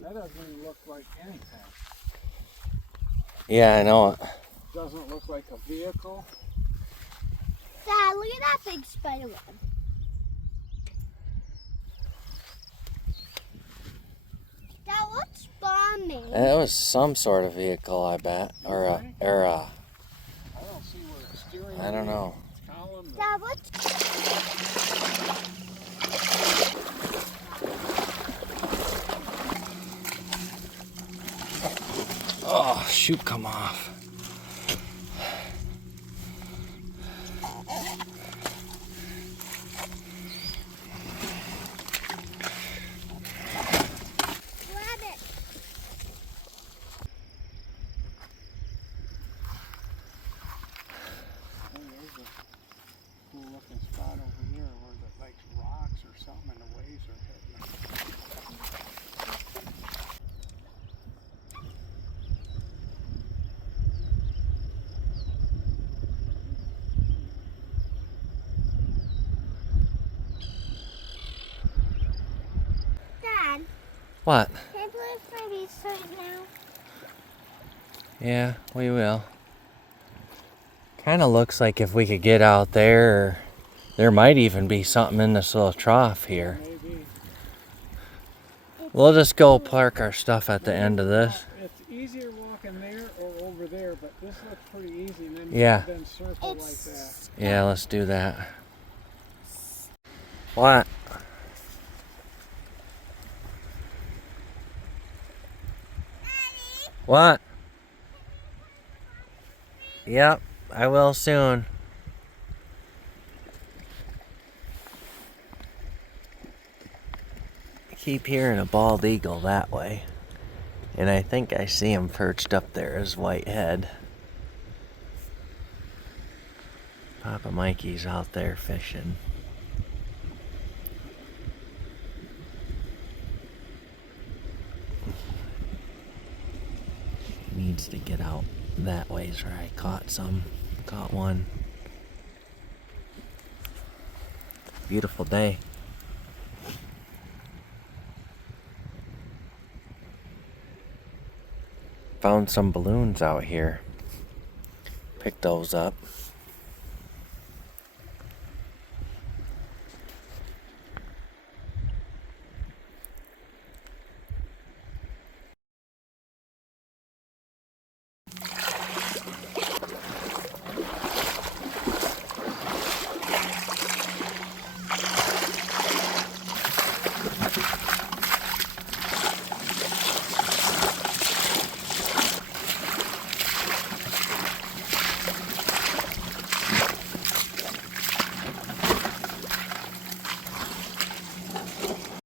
That doesn't even look like anything. Yeah, I know it. Doesn't look like a vehicle. Dad, look at that big spider web. Dad, what's bombing? That was some sort of vehicle, I bet. Or I don't see where the steering I don't know. column. Dad, what's... Oh, shoot, come off. Grab it. Oh, there's a cool looking spot over here where the like rocks or something and the waves are hitting. Dad, What? can I play for these right now? Yeah, we will. Kind of looks like if we could get out there, there might even be something in this little trough here. Maybe. We'll just go park our stuff at the end of this. It's easier walking there or over there, but this looks pretty easy. And then Yeah. then circle like that. Yeah, let's do that. What? What? Yep, I will soon. I keep hearing a bald eagle that way. And I think I see him perched up there as whitehead. Papa Mikey's out there fishing. He needs to get out that ways where I caught one. Beautiful day. Found some balloons out here. Picked those up.